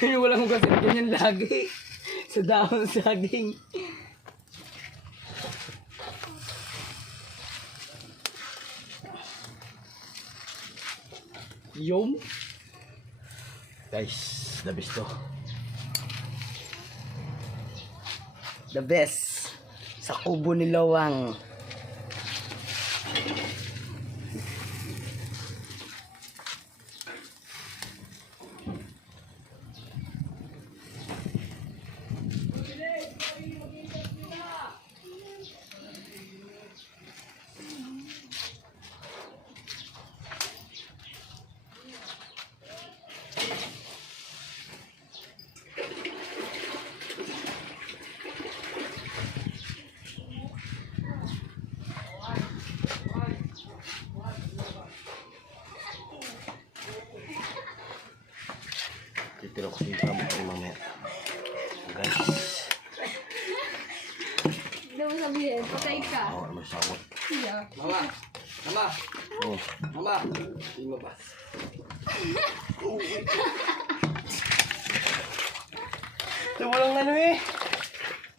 Gusto nyo walang hugasin ganyan lagi. Sa dahon saging. Yung Guys, the best to. the best sa kubo ni Lawang. Titira ko sa yung kamay ko mamaya. Guys, Hindi mo sabihin, patay ka. ako naman sabot. Yeah. Mama! Mama! Oh, Mama! Hindi mo ba? so walang ano eh.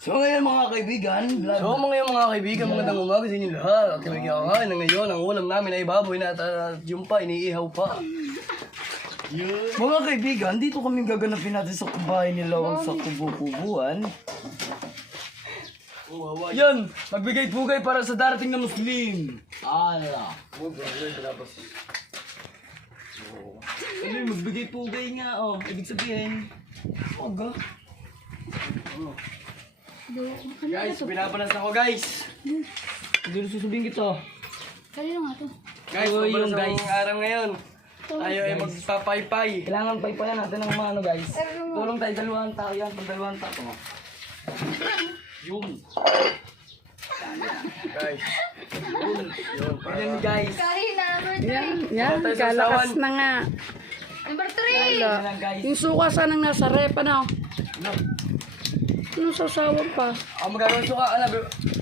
So ngayon mga kaibigan, So mga kaibigan, magandang umaga sa inyo lahat. At kami kakain na ngayon, ang ulam namin ay baboy na at yung pa, iniihaw pa. mga kaibigan, dito kami gaganapin natin sa kubahay ni Lawang sa kubo-kubuan. Yan! Magbigay-pugay para sa darating na Muslim. Ala. Ano yung magbigay-pugay nga, oh. Ibig sabihin, oga. Guys, pinapalas ako guys. Hindi na susubihin kita. Kanino nga to? Guys, Oh, yung yung guys. guys. Araw ngayon. Tayo ay magpapaypay. Kailangan paypayan natin ng mga ano guys. Tulong tayo, dalawang tao yan. Pag dalawang tao. Yung. Guys. Yun. Yan guys. Karina, number 3. Yan, Tayo sa kalakas sawan. na nga. Number 3. Ala. Yan lang guys. Yung suka sanang nasa rep, ano? Ano? Anong sasawan pa? Magagawin suka. Ano?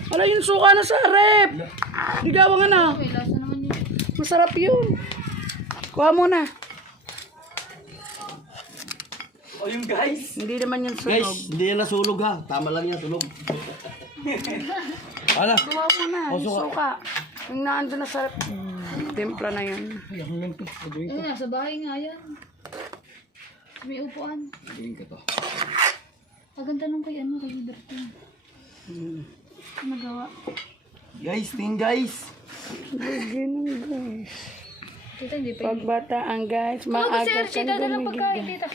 Ala, yung suka nasa rep! Ligawang ano? Uy, lasa naman yun. Masarap yun. Kuha mo na. O yung guys. Hindi naman yan sunog. Guys, hindi yan nasulog ha. Tama lang yan, sunog. Ala. Kuha mo na, yung suka. Yung naandun na sa rep. Timpla na yun. Ay, ako lang to. Gagawin Ayun nga, sa bahay nga yan. May upuan. Gagawin ko to. Paganda nung kay ano, kay Liberty. Nagawa. Guys, tingin guys. Ganun guys. Tita, hindi pa yun. Pagbataan guys, maaga Sir, siyang tita, dalang pagkain, gumigil. tita.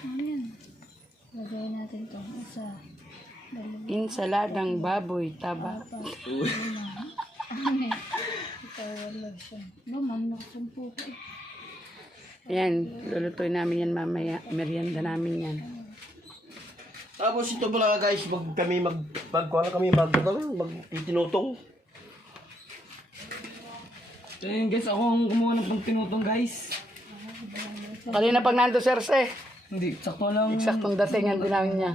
Ano yan? Lagay natin to. Isa. Dalawa. Insaladang baboy, taba. Ito, wala siya. No, ma'am, nakasampu ko. Yan, lulutuin namin yan mamaya. Merienda namin yan. Tapos ito pala guys, tinutong. So yun guys, ako ang gumawa ng pagtinutong guys. Kanina pag nando Serse, Hindi, sakto lang. eksaktong datingan din namin niya.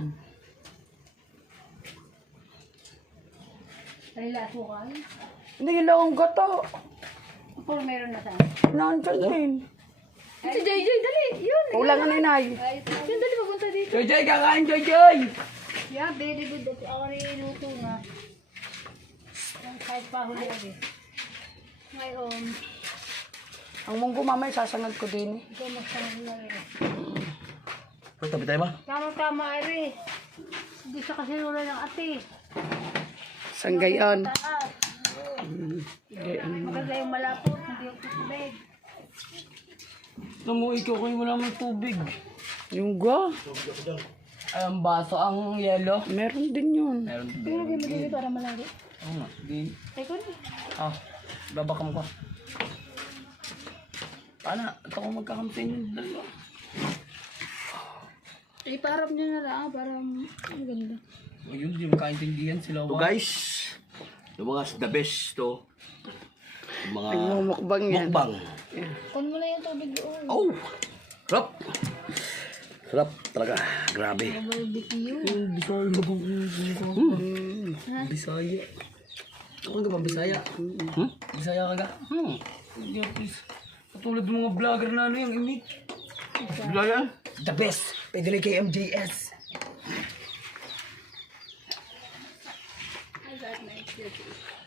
Ay, laso ka. Hindi gilawang goto. Puro meron na sana. Nandyan din. Si JJ, dali. Yun. Kulang na inay. Yun, dali, papunta dito. Joy Joy, kakain Joy Joy! Yeah, very good. Dati ako niluto na. Kahit pa huli lagi. Ngayon, Ang munggo mamay sasangad ko din. ikaw magsanag na rin. Tabi tayo ba? Tama-tama, Ari. Hindi siya kasi wala ng ate. Sanggayon. Taas. Maganda yung malapot. Hindi yung tutubig. Namuhi ko kayo wala mang tubig. Yung go. Ay, ang baso, ang yelo. Meron din yun. Meron din. Pero gano'n para malari. Oo nga, di. Ay, ko na. Ah, babakam ko. Paano? Ito ko magkakamsin yung dalawa. Iparap niyo na lang. Para maganda. Ayun, di magkaintindihan sila. Ito guys, yung mga the best to. Yung mga Nagmumukbang yan. mukbang. Kun mo na yung tubig doon. Oh! Sarap! Sarap talaga. Grabe. Barbecue. Bisaya ba? Bisaya. Ako ka ba Bisaya? Bisaya ka ga? Hindi, please. Katulad ng mga vlogger na ano yung imit. Vlogger? The best. Pwede rin kay MJS.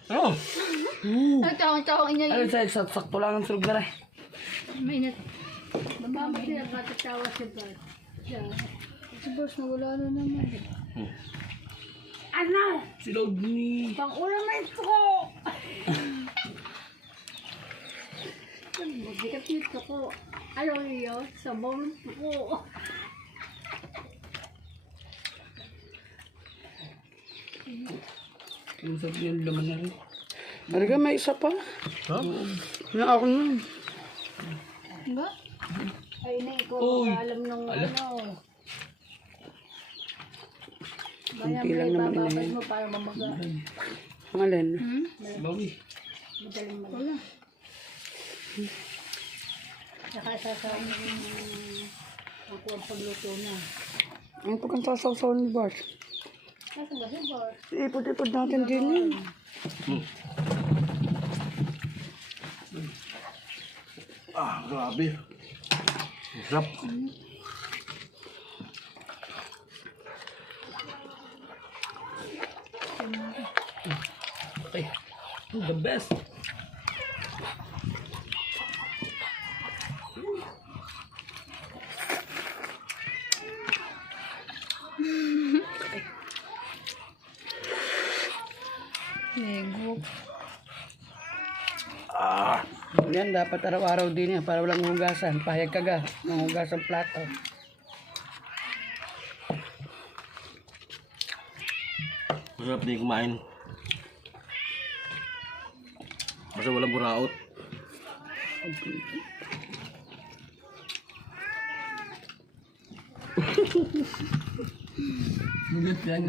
Oh! Ang tawang-tawang niya Ano yun. sa sakto lang ang sulog na rin. Mainit. Mababa siya, katatawa si Bart. Si Boss, nawala na naman. Ano? Silog ni... Pang-ulam na ito! Magbigat nito ko. Ayaw niyo, sabaw nito ko. Yung sabi yung laman na rin. Ariga, may isa pa. Ha? Na ako na. Diba? Ay, na, ikaw Uy. alam nung ano. Baya Kunti lang may naman bababad yun. mo para mamaga. Ang alin. Bawi. Madaling wala. Saka sasama ako ang pagluto na. Ang pagkantasaw-saw ni Bart. Kasi ba si Bart? Ipod-ipod natin din yun. Ah, grabe. Sarap. Okay. The best. Nego. Yan, dapat araw-araw din yan para walang hugasan. Pahayag ka ga, manghugasan plato. Masarap din kumain. Basta walang buraot. Mulit yan.